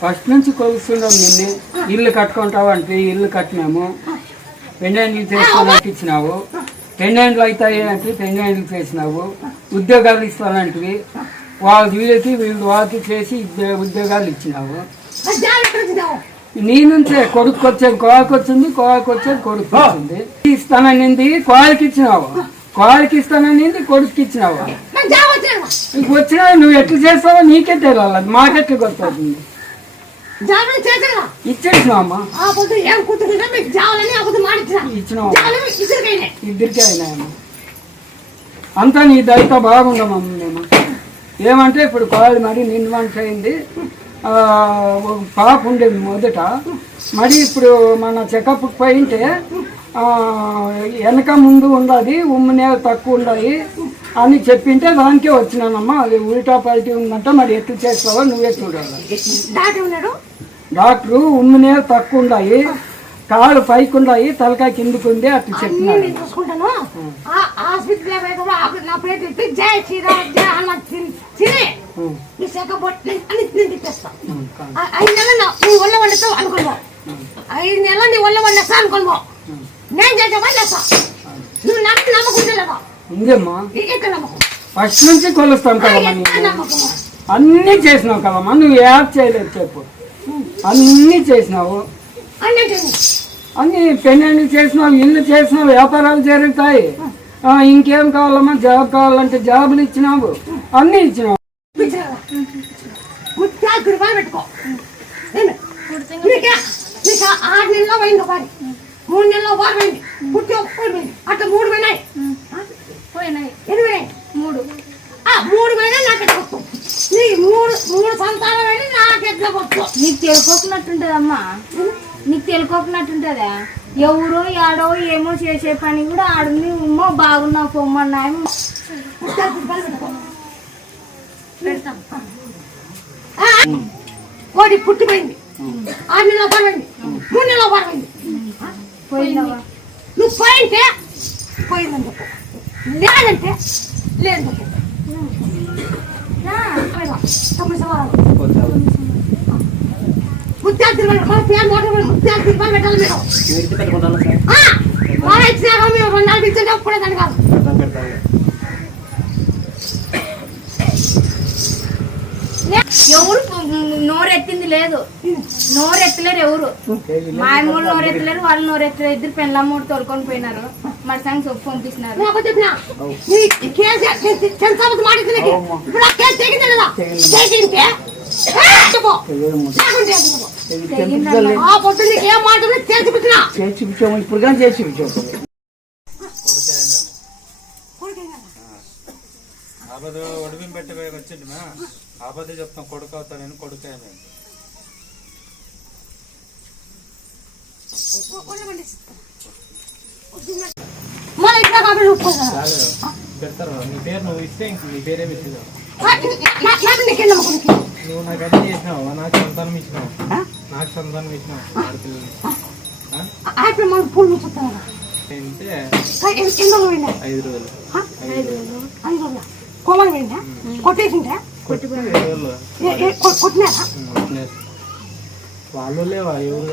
First నుంచి కొలుస్తున్నాం నిన్ను. ఇల్లు కట్టుకుంటావు అంటే ఇల్లు కట్టినాము. పెండెంట్లు చేసుకోవడానికి ఇచ్చినావు. పెండెంట్లు అవుతాయి అంటే పెండెంట్లు చేసినావు. ఉద్యోగాలు ఇస్తానంటివి వాళ్ళ వీళ్ళకి వీళ్ళు వాళ్ళకి చేసి ఉద్యో- ఉద్యోగాలు ఇచ్చినావు. నీ నుంచే కొడుకు వచ్చేది కోడకు వచ్చింది కోడకు వచ్చేది కొడుకు వచ్చింది ఇస్తాననింది కోడకి ఇచ్చినావు. కోడకి ఇస్తాననింది కొడుకు ఇచ్చినావు వచ్చాను నువ్వు ఎట్లా చేస్తావో నీకే తెలియాలి. మాకెట్లా గుర్తుంది ఆ పొద్దు ఏం మీకు జావాలని ఆ పొద్దు మాడిచ్చిన ఇచ్చినావు. జావాలని ఇద్దరికైనా. ఇద్దరికే అయినాయమ్మా. అంతా నీ దయతో బాగుండమమ్మ మేము. ఏమంటే ఇప్పుడు కోడలు మరి నిన్ను వంట అయింది. పాప ఉండేది మొదట. మరి ఇప్పుడు మన చెకప్ పోయింటే వెనక ముందు ఉండదు ఉమ్మనే తక్కువ ఉండదు అని చెప్పింటే దానికే వచ్చినానమ్మా. అది ఉల్టా పల్టీ ఉందంట మరి ఎట్లు చేస్తావో నువ్వే చూడాలి. డాక్టర్ ఉన్నాడు? డాక్టరు ఉమ్మనే తక్కువ ఉన్నాయి కాళ్ళు పైకి ఉన్నాయి తలకాయ కిందికి ఉంది అట్లా అన్నీ చెప్పినాడు. నేను చూసుకుంటాను. ఆ హాస్పిటల్ పోయేటప్పుడు ఆ- నా ప్లేట్ ఇప్పి జై చీర జై అన్న తిని తిని. ఐదు నెలలు నా- నీ ఒళ్ళ వండుతావు అనుకోను. ఐదు నెలలు నీ ఒళ్ళ వండేస్తా అనుకోను. నేను చేసే పని చేస్తా. నువ్వు నమ్మి నమ్మకం ఉందమ్మా ఫస్ట్ నుంచి కొలుస్తాం కదమ్మా అన్నీ చేసినావు కదమ్మా. నువ్వు యాడ్ చేయలేదు చెప్పు. అన్నీ చేసినావు. అన్నీ పెళ్ళి చేసినావు ఇల్లు చేసినావు వ్యాపారాలు జరుగుతాయి. ఇంకేం కావాలమ్మా? జాబ్ కావాలంటే జాబులు ఇచ్చినావు. అన్నీ ఇచ్చినావు. పెట్టుకో? నీకే? ఆరు నెలలో పోయింది ఒక మూడు నెలలో ఒకటి పోయింది. పుట్టి ఒక పోయింది. అట్లా మూడు పోయినాయి? పోయినాయి. పోయినాయి? మూడు. మూడు పోయినా నాకు ఎట్లా గుర్తు నీ మూడు మూడు సంతానం పోయినా నాకు ఎట్లా గుర్తు నీకు తెలుకోకున్నట్టుంటదమ్మా నీకు తెలుకోకున్నట్టుంటదా ఎవరో ఆడో ఏమో చేసే పని కూడా ఆడుంది. ఉమ్మో బాగున్నావు పెట్టుకో. పెడతాం. కోడి పుట్టిపోయింది ఆరు నెలలో ఒకటి పోయింది మూడు నెలలో నువ్వు పోయింటే పోయిందని చెప్పు లేదంటే. లేదని చెప్పు. తొమ్మిది సవాలు ముత్యాలు మన ముత్యాలు పెట్టాలి మీరు ఆ, వాళ్ళ ఇచ్చినాక మీరు రెండు నాలుగు ఇచ్చింటే కూడా దాని కాదు ఎవరు నోరెత్తింది లేదు. నోరెత్తలేరు ఎవరు? మా అమ్మోళ్ళు నోరెత్తలేరు వాళ్ళు నోరెత్తలేరు ఇద్దరు పెళ్ళ మూడు తోలుకొని పోయినారు. మరి సంగతి చెప్పు పంపిస్తున్నారు ఇప్పుడు కానీ చేసి చూపించాము. వచ్చింది మా ఆపద చెప్తాం కొడుకు అవుతాడని కొడుకు ఒప్పుకోదా పెడతారు నీ పేరు నువ్వు ఇస్తే ఇంక నీ పేరే నమ్మకం నువ్వు నాకు అన్ని చేసినావు నాకు సంతానం ఇచ్చినావు. నాకు సంతానం ఇచ్చినావు ఆడపిల్లని ఆ? ఆపిల్ మనం పూలు ముచ్చుతాను అంటే ఎందుకు పోయినా ఐదు రోజులు. ఐదు రోజుల. కోమలు వాళ్ళు లేవా ఎవరు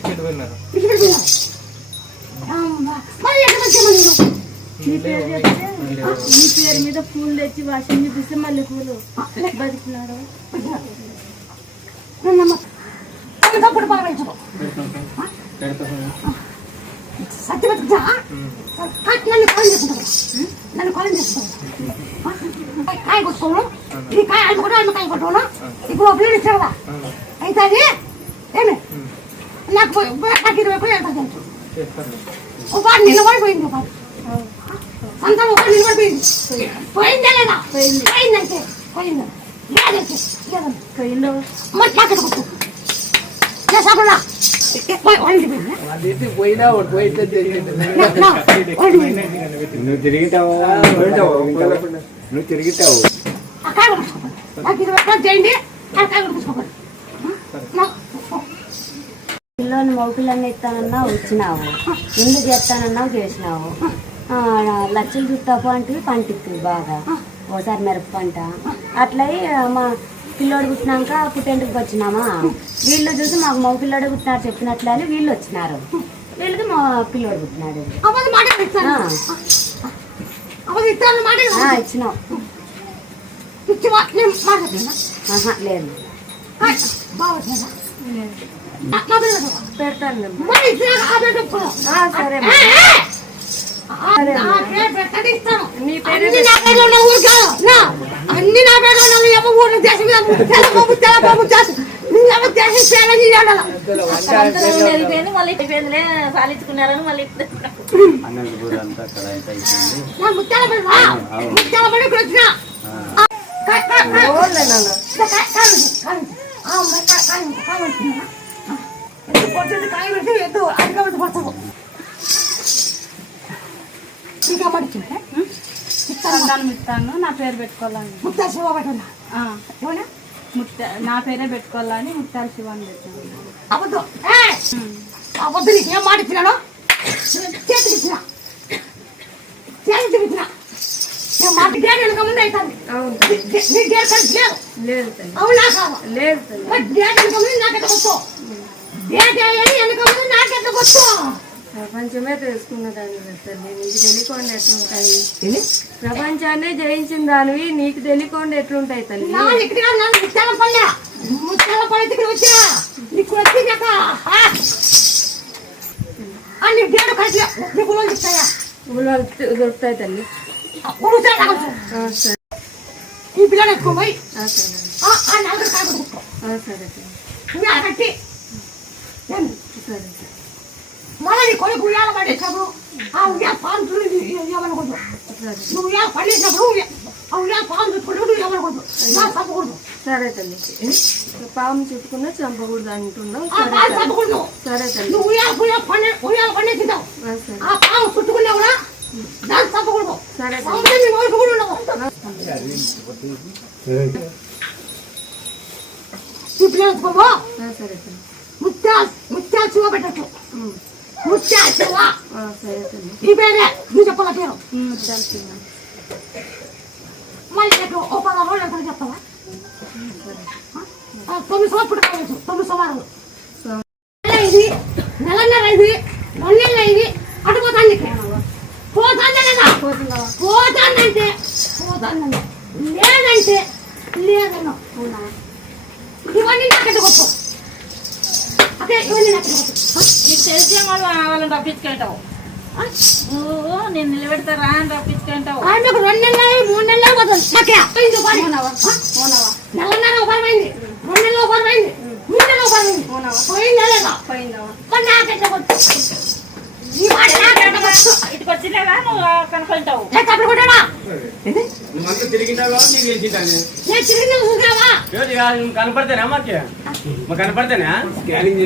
చచ్చిపోయినాడు మరి నీ పేరు మీద పూలు తెచ్చి వర్షం చూపిస్తే మళ్ళీ పూలు బతికినాడు నేను సత్య బతుకుతా నన్ను కాలం చేసుకుంటాడు నన్ను కాలం చేసుకుంటాడు కాయ కొట్టుకోను. ఈ కాయ అది కూడా కాయ కొట్టుకోను. ఇప్పుడు ఒక ఇచ్చావు కదా? అయితే అది ఏమి? నాకు పోయి- పోయి- నాకు ఇరవై పోయి ఎంత తెలుసు ఒక నిలబడిపోయింది ఒక అంతా ఒక నిలబడిపోయింది పోయిందా. లేదా? పోయింది. పోయిందంటే పోయింది? పోయిందో? మరి నాకు కొట్టు. పోయితే నువ్వు తిరిగిటావు నువ్వు తిరిగిటావు అక్కడ కొట్టుకోండి నాకు ఇరవై పిల్లోని మగపిల్లని ఎత్తానన్నావు ఇచ్చినావు ఇల్లు చేస్తానన్నావు చేసినావు లచ్చలు చుట్టాపు అంటే పంటిస్తుంది బాగా ఓసారి మిరప పంట అట్లయి మా పిల్లోడు పుట్టినాక పుట్టేందుకు వచ్చినామా? వీళ్ళు చూసి మాకు మగ పిల్లోడు పుట్టినారు చెప్పినట్లు అని వీళ్ళు వచ్చినారు. వీళ్ళకి మా పిల్లోడు పుట్టినాడు. అబద్ధం మాట ఇస్తాను. ఆ, అబద్ధం ఇస్తాను మాట ఆ, ఇచ్చినాం ఇచ్చి మా- నేను మాట్లాడుతున్నా ఆహా లేదు. పెడతాను. సరే అన్ని నా పేరులో ఉన్న ఊరు కాదు. నా. అన్ని పేరులో ఉన్న ఊరు దేశం మీద బాబు, బాబు దేశం నా ముత్యాల పడి. ముత్యాల ఇక్కడ వచ్చిన. కాయ్, ఇంకా ఇస్తాను నా పేరు పెట్టుకోవాలని. ముత్యాల శివ పెట్టండి ఆ, ఏమన్నా ముత్త నా పేరే పెట్టుకోవాలని ముత్తాల శివాన్ని పెట్టాను అబద్ధం! అబద్ధం ఏం మాట ఇచ్చినాను? చేతికి ఇచ్చిన. చేతికి ఇచ్చిన. మాట డేట్ వెనక ముందు నీ కలిసి లేదు. లేదు అవునా? కావా లేదు డేట్ వెనక ముందు నాకెట్ట కొట్టు అయ్యేది వెనక ముందు నాకెట్ట కొట్టు ప్రపంచమే తెలుసుకున్న దాన్ని తల్లి నీకు తెలియకుండా ఎట్లుంటాయి? ప్రపంచాన్నే జయించిన దానివి నీకు తెలియకుండా ఎట్లుంటాయి తల్లి? దొరుకుతాయి తల్లి. సరే. ఈ పిల్లలు సరే సరే. నీ కొడుకు ఉయ్యాల పడేసినప్పుడు ఆ ఉయ్యాల పాలు చూడు సరే నువ్వు ఉయ్యాల పడేసినప్పుడు ఆ ఉయ్యాల పాలు చూసుకుంటూ నువ్వు నా తప్పకూడదు. సరే తల్లి. పాము చుట్టుకున్నా చంపకూడదు అంటున్నావు తప్పకూడదు. సరే తల్లి. నువ్వు ఉయ్యాల ఉయ్యాల పండే ఉయ్యాల పండేసిద్దావు ఆ, పాము చుట్టుకున్నా కూడా దాన్ని తప్పకూడదు. సరే సరే తల్లి. ముత్యాల ముత్యాల శివ తల్లి ఈ పేరే నువ్వు చెప్పాల పేరు. మళ్ళీ రేపు ఓ పదహారు రోజులు ఎంత ఆ, తొమ్మిది సంవత్సరాలు కావచ్చు తొమ్మిది సంవత్సరాలు. నెల ఇది నెలన్నర ఇది రెండు నెలలు అయింది అటు పోతాంది పోతాందే లేదా? పోతాందంటే పోతాందంటే లేదంటే లేదన్నా ఇవన్నీ నాకెట్టు కొట్టు అదే ఇవన్నీ నాకెట్టు కొట్టు నీకు తెలిసే వాళ్ళు వాళ్ళని రప్పించుకుంటావు నువ్వు నేను నిలబెడతారా అని రప్పించుకుంటావు ఆమెకు రెండు నెలలు మూడు నెలలు అయిపోతుంది నాకే అయింది పని నెలన్నర ఉపరమైంది రెండు నెలలు ఉపరమైంది మూడు నెలలు ఉపరమైంది పోయిందా లేదా మరి నాకెట్లా కొట్టు ఈ మాట నాకెట్లా కొట్టు ఇటుకు వచ్చినాగా నువ్వు కనుక్కుంటావు ఏ తప్పుడు కొట్టాడా నువ్వంతా తిరిగింటావు కాబట్టి నీకు తెలిసింటాను నేను తిరిగి చూసావా రోజు కాదు నువ్వు కనపడితేనా మాకు మాకు కనపడితేనా? స్కానింగ్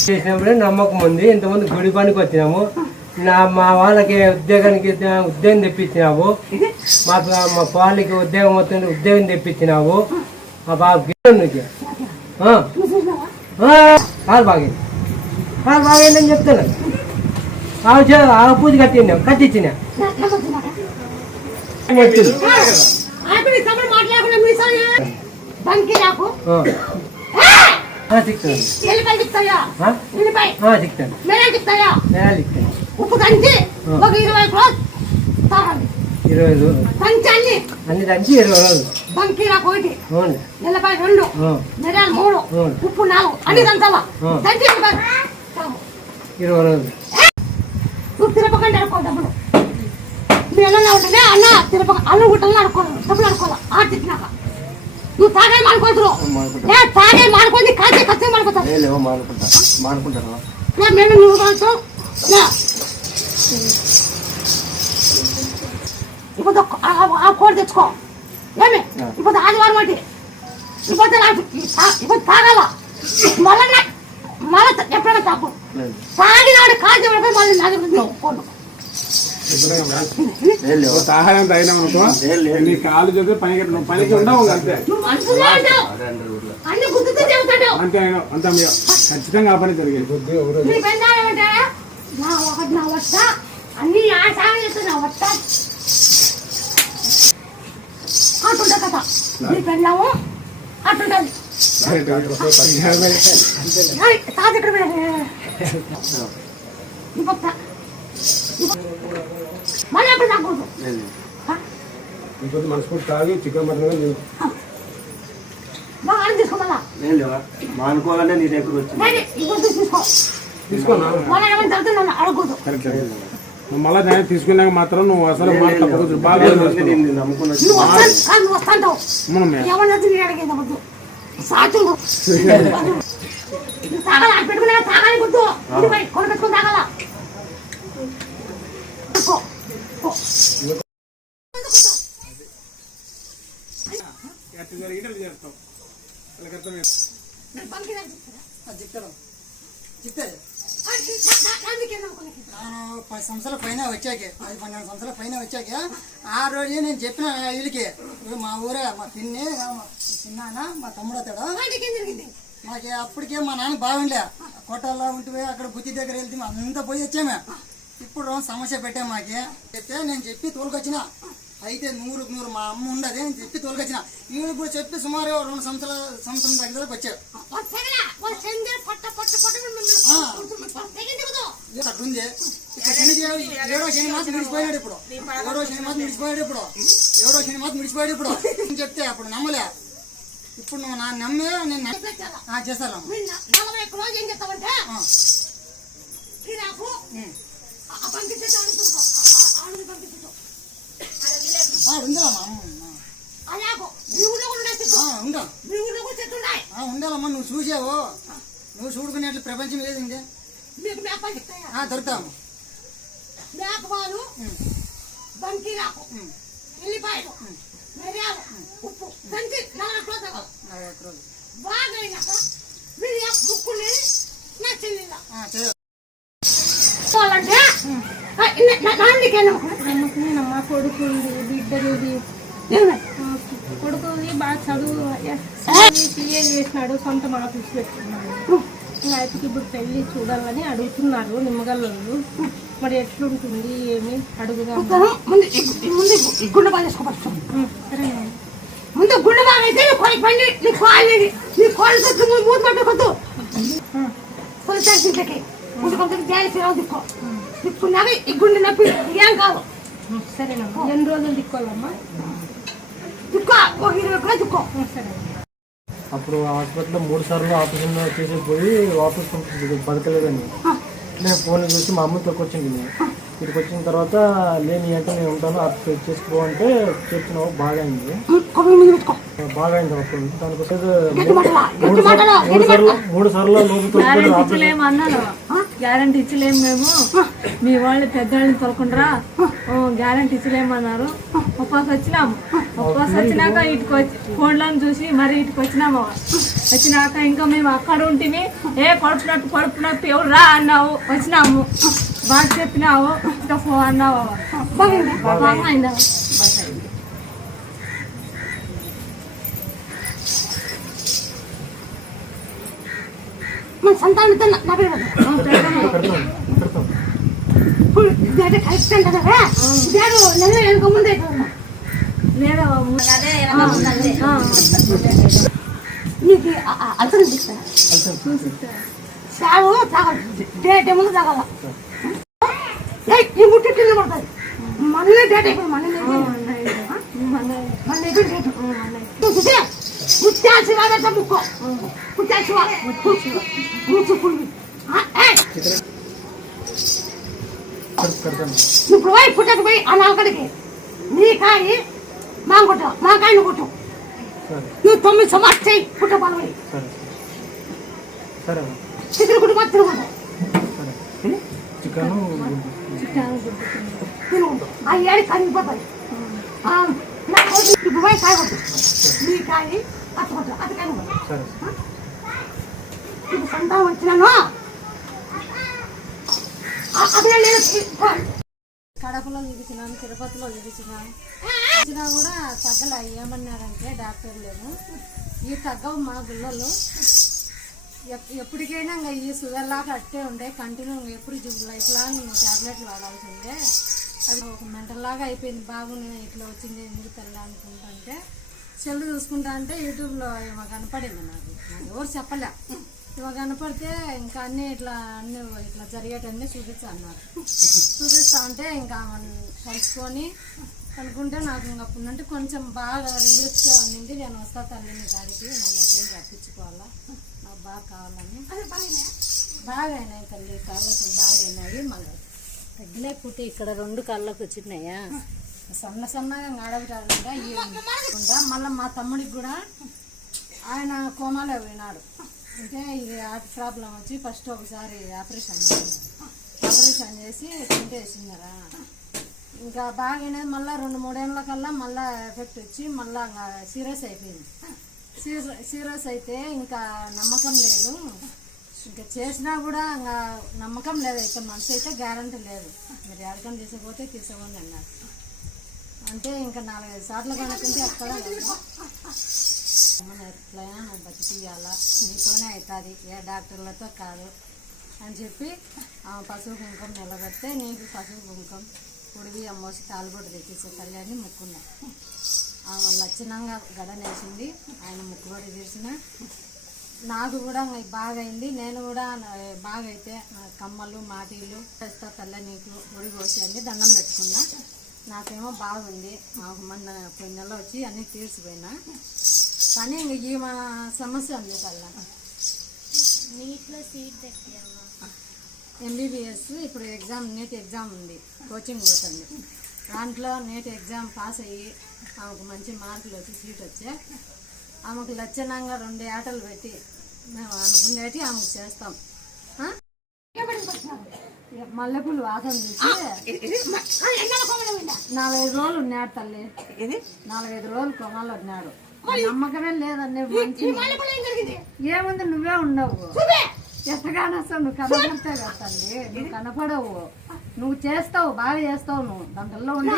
చేసినప్పుడే నమ్మకం ఉంది. ఇంతమంది గుడి పనికి వచ్చినాము. నా మా వాళ్ళకి ఉద్యోగానికి ఉద్యోగం తెప్పించినావు మా మా వాళ్ళకి ఉద్యోగం వస్తుంది ఉద్యోగం తెప్పించినావు మా బాబు ఆ. ఆ, కాలు బాగైంది. కాలు బాగైందని చెప్తున్నాను. ఆవు పూజ కట్టిందాం కట్టించిన. ఉప్పు దంచి ఒక ఇరవై క్లోజ్ ఇరవై రోజులు దంచి అన్ని దంచి ఇరవై రోజులు బంకి నాకు ఒకటి అవును ఎల్లిపాయ రెండు. మిరియాలు మూడు. ఉప్పు నాలుగు అన్ని దంచావా ఆ. దంచి. ఇరవై రోజులు నువ్వు తిరపకండి అడుకో డబ్బులు అన్న ఉంటేనే అన్న తిరపక అల్లు గుట్టలు డబ్బులు ఆ తిట్టినాక. నువ్వు తాగే మానుకోవచ్చు ఏ తాగే మానుకోండి కాల్చే ఖర్చు మానుకోతావు నువ్వు కావచ్చు లే ఇప్పుడు ఆ- కోడి తెచ్చుకో. ఏమి? ఇప్పుడు ఆదివారం అంటే. ఇప్పుడు నాకు ఇప్పుడు తాగాల. మళ్ళా మళ్ళా ఎప్పుడైనా తాపు తాగినాడు కాల్చి మళ్ళీ నా దగ్గర ఉంది కోళ్ళు. లేవు ఆహారం తగినాం అనుకో నీ కాలు చేస్తే పనికి పనికి ఉండవు అంతే. అంతే అంత ఖచ్చితంగా ఆ పని జరిగేది. నీ పెందాలు ఇంకొంత మనస్ఫూర్తి తాగి చికెన్ మటన్ ఏం లేవా? మా అనుకోవాలంటే నీ దగ్గర వచ్చింది. నువ్వు మళ్ళా నేను తీసుకున్నాక మాత్రం నువ్వు అసలు మాట్లాడకూడదు బాగా నేను నమ్ముకున్న నువ్వు వస్తాను. కాదు నువ్వు వస్తాంటావు మనం ఏమన్నా నేను అడిగేది అవ్వద్దు సాచుండు తాగాల పెట్టుకున్నా తాగాలి గుర్తు తాగాల? పది సంవత్సరాల పైన వచ్చాకే పది పన్నెండు సంవత్సరాల పైన వచ్చాకే ఆ రోజే నేను చెప్పిన వీళ్ళకి మా ఊరే మా పిన్ని మా చిన్నాన్న మా తమ్ముడు అతడు జరిగింది? మాకు అప్పటికే మా నాన్న బాగుండే కోటల్లో ఉంటే అక్కడ బుద్ధి దగ్గర వెళ్తే అంతా పోయి వచ్చామే. ఇప్పుడు సమస్య పెట్టాం మాకి. చెప్తే నేను చెప్పి తోలుకొచ్చిన. అయితే నూరుకు నూరు మా అమ్మ ఉండదు నేను చెప్పి తోలుకొచ్చిన. వీళ్ళు కూడా చెప్పి సుమారు రెండు సంవత్సరాల సంవత్సరం దగ్గరకు వచ్చారు. ఇప్పుడు శని ఏడో శని మాసం విడిచిపోయాడు ఇప్పుడు. ఏడో శని మాసం విడిచిపోయాడు ఇప్పుడు. ఏడో శని మాసం విడిచిపోయాడు ఇప్పుడు. చెప్తే అప్పుడు నమ్మలే. ఇప్పుడు నువ్వు నా నమ్మే నేను చేస్తాను ఉండాలమ్మా నువ్వు చూసావు నువ్వు చూడుకునేట్లు ప్రపంచం లేదు ఇంకే మీకు ఆ, దొరుకుతాము మేకపాలు బంకీరాకు ఎల్లిపాయలు మిరియాలు ఉప్పు దంచి నాలుగు రోజులు రోజు. బాగా అయినాక మీరు ముక్కుని నా చెల్లిలా నాన్నకేనా మా కొడుకు ఉంది బిడ్డది? కొడుకుది బాగా చదువు సీఏ చేసినాడు సొంత ఆఫీస్ పెట్టుకున్నాడు. ఆయనకి ఇప్పుడు పెళ్ళి చూడాలని అడుగుతున్నారు నిమ్మగల్లోళ్ళు. మరి ఎట్లుంటుంది ఏమి? అడుగుదాం గుండె బాగా చేసుకోవచ్చు సరేనండి ముందు గుండె బాగా అయితే నీ కోడి పండి నీ కోడి నీ చుట్టూ నువ్వు మూత పట్టుకోద్దు జాయి దిక్కో దిక్కున్నాక ఈ గుండె నొప్పి ఏం కాదు. సరేనమ్మా ఎన్ని రోజులు దిక్కోవాలమ్మా దిక్కో ఒక ఇరవై కూడా దిక్కో సరే అప్పుడు హాస్పిటల్లో మూడు సార్లు ఆపరేషన్ చేసి పోయి వాపస్ పంపించింది బతకలేదని. నేను ఫోన్ చూసి మా అమ్మ తొక్కొచ్చింది ఇక్కడికి వచ్చిన తర్వాత లేని అంటే నేను ఉంటాను అది చేసుకో అంటే చెప్పినావు బాగా అయింది. బాగా అయింది అప్పుడు. దానికోసం మూడు సార్లు మూడు సార్లు మూడు సార్లు లోపు గ్యారంటీ ఇచ్చలేము మేము. మీ వాళ్ళు పెద్దవాళ్ళని తొలకుండా గ్యారంటీ ఇచ్చలేమన్నారు. ఉపాస్ వచ్చినాము ఉపాస్ వచ్చినాక ఇటుకు వచ్చి ఫోన్లో చూసి మరి ఇటుకు వచ్చినాము. వచ్చినాక ఇంకా మేము అక్కడ ఉంటిమి. ఏ కొడుపునట్టు కొడుపునట్టు ఎవరు రా అన్నావు? వచ్చినాము. బాగా చెప్పినావు. ఇంకా ఫోన్ అన్నావు. అయిందా? మన సంతానంతో నా పేరు ఇదైతే కరెక్ట్ అంటారా? ఇదేడు నెల వెనుక ముందే కదా లేదా నీకు అల్సరం తీస్తారా సాగు తాగాలి డేట్ ఏముందో తాగాల. ఏయ్, ఈ ముట్టి పడుతుంది మళ్ళీ డేట్ అయిపోయింది మళ్ళీ మళ్ళీ డేట్. ముత్యాసి రాదంట ముక్కో ముత్యాసి ముచ్చు పుల్లి ఇప్పుడు పోయి పుట్టకు పోయి ఆ నాలుగడికి నీ కాయి మాంగొట్టు మా కాయను కొట్టు నువ్వు తొమ్మిది సమాజ్ చేయి పుట్ట పాలు పోయి సరే సరే అమ్మా. చికెన్ కుటుంబ ఆ ఏడు కరిగిపోతాయి ఇప్పుడు పోయి కాయ కొట్టు నీ కాయి అత్తకొట్టు అత్తకాయ ఇప్పుడు సంతానం వచ్చినాను ఆ- నేను కడపలో చూపించినాను తిరుపతిలో చూపించినాను వచ్చినా కూడా తగ్గలే ఏమన్నారంటే డాక్టర్లేము ఈ తగ్గవు మా పిల్లలు ఎప్- ఎప్పటికైనా ఇంకా ఈ షుగర్ లాగా అట్టే ఉండే కంటిన్యూ ఎప్పుడు లైఫ్ లాంగ్ నువ్వు టాబ్లెట్లు వాడాల్సి ఉండే అది ఒక మెంటల్ లాగా అయిపోయింది బాగుంది ఇట్లా వచ్చింది ఎందుకు తెల్ల అనుకుంటుంటే సెల్ చూసుకుంటా అంటే యూట్యూబ్లో ఏమో కనపడింది నాకు. నాకు ఎవరు చెప్పలే. ఇవ కనపడితే ఇంకా అన్నీ ఇట్లా అన్నీ ఇట్లా జరిగేటన్నీ చూపించా అన్నారు చూపిస్తా అంటే ఇంకా కలుసుకొని కనుక్కుంటే నాకు ఇంకా అప్పుడు అంటే కొంచెం బాగా రిలీఫ్గా ఉండింది. నేను వస్తా తల్లిని గాడికి నన్ను ఎట్లా రప్పించుకోవాలా? నాకు బాగా కావాలని. బాగా అయినాయి తల్లి కాళ్ళకు బాగా అయినాయి మళ్ళీ తగ్గిలేకపోతే ఇక్కడ రెండు కళ్ళకు వచ్చినాయా? సన్న సన్నగా ఆడబిట్టాడుగా మళ్ళీ మా తమ్ముడికి కూడా ఆయన కోమాలో పోయినాడు. అంటే ఇది హార్ట్ ప్రాబ్లం వచ్చి ఫస్ట్ ఒకసారి ఆపరేషన్ చేసింది. ఆపరేషన్ చేసి తింటేసిందరా వేసిందరా. ఇంకా బాగానే మళ్ళీ రెండు మూడేళ్ళ కల్లా మళ్ళీ ఎఫెక్ట్ వచ్చి మళ్ళీ ఇంకా సీరియస్ అయిపోయింది. సీరియస్ సీరియస్ అయితే ఇంకా నమ్మకం లేదు. ఇంకా చేసినా కూడా ఇంకా నమ్మకం లేదు. అయితే మనసు అయితే గ్యారంటీ లేదు. మీరు ఎవరికైనా తీసుకుపోతే తీసుకోండి అన్నారు. అంటే ఇంకా నాలుగైదు సార్లు కనుక్కుంటే అక్కడ ఎట్లయినా నువ్వు బతికియాలా నీతోనే అవుతుంది ఏ డాక్టర్లతో కాదు అని చెప్పి ఆ పశువు కుంకం నిలబెడితే నీకు పశువు కుంకం పొడివి అమ్మోసి తాలుబొట్టు తెచ్చేసే తల్లి అని ముక్కున్నా. ఆమె లక్షణంగా గడనేసింది. ఆయన ముక్కుబడి తీసిన నాకు కూడా బాగా అయింది నేను కూడా బాగా అయితే కమ్మలు మాటీలు తెస్తా తల్ల నీకు పొడి కోసి అని దండం పెట్టుకున్నా. నాకేమో బాగుంది. మాకు మొన్న పోయిన నెల వచ్చి అన్నీ తీర్చిపోయినా. కానీ ఇంక ఈ మా సమస్య ఉంది తల్ల. నీట్లో సీట్ ఎంబీబీఎస్ ఇప్పుడు ఎగ్జామ్ నీట్ ఎగ్జామ్ ఉంది. కోచింగ్ పోతుంది. దాంట్లో నీట్ ఎగ్జామ్ పాస్ అయ్యి ఆమెకు మంచి మార్కులు వచ్చి సీట్ వచ్చే. ఆమెకు లక్షణంగా రెండు ఆటలు పెట్టి మేము అనుకునేటి ఆమెకు చేస్తాం? మల్లెపూలు వాసన చూసి నాలుగైదు రోజులు ఉన్నాడు తల్లి. నాలుగైదు రోజులు కొనాలి ఉన్నాడు. నమ్మకమే లేదండి మంచి ఏముంది నువ్వే ఉండవు. ఎట్టగానే వస్తావు నువ్వు కనపడితే కదా తల్లి. నువ్వు కనపడవు. నువ్వు చేస్తావు బాగా చేస్తావు నువ్వు. దాంట్లో ఉండి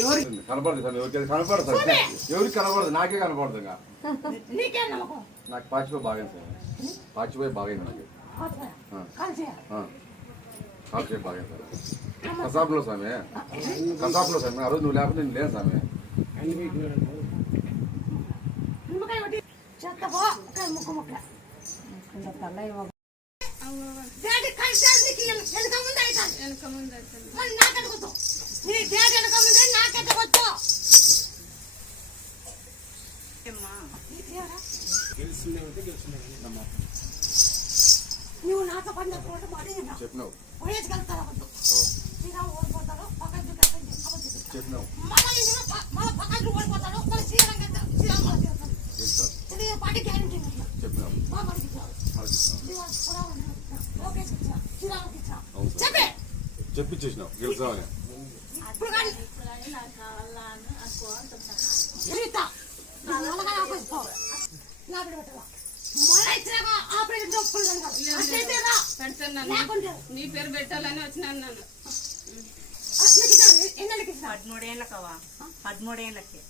ఎవరి కనపడదు సార్ ఎవరికి కనపడదు సార్ ఎవరికి కనపడదు నాకే కనపడదు నీకే పాచిపోయి సార్ పాచిపోయి బాగైంది బాగైంది సార్ కసాపులో స్వామి. కసాపులో స్వామి ఆ రోజు నువ్వు లేకపోతే నేను లేను స్వామి. నువ్వు నాతో పడిన పోటీ పడి చెప్పినావు. పోయేసుకెళ్తారా వద్దు శ్రీరామ్ ఓడిపోతాడు పక్కన చెప్పినావు మళ్ళీ పక్కన ఓడిపోతాడు మళ్ళీ శ్రీరామ్ శ్రీరామ్ మళ్ళీ సార్ ఇది పార్టీ గ్యారెంటీ చెప్పినావు. చెప్పే ఇప్పుడు కానీ నాకు పెట్టవా నీ పేరు పెట్టాలని వచ్చినాను నన్ను. పదమూడేళ్ళకవా పదమూడేళ్ళకి.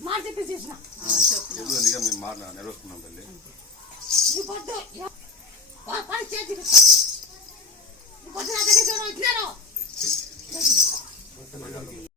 మాట చెప్పి. చేసిన మేము మాట నెరవేర్చుకున్నాం తల్లి? ఈ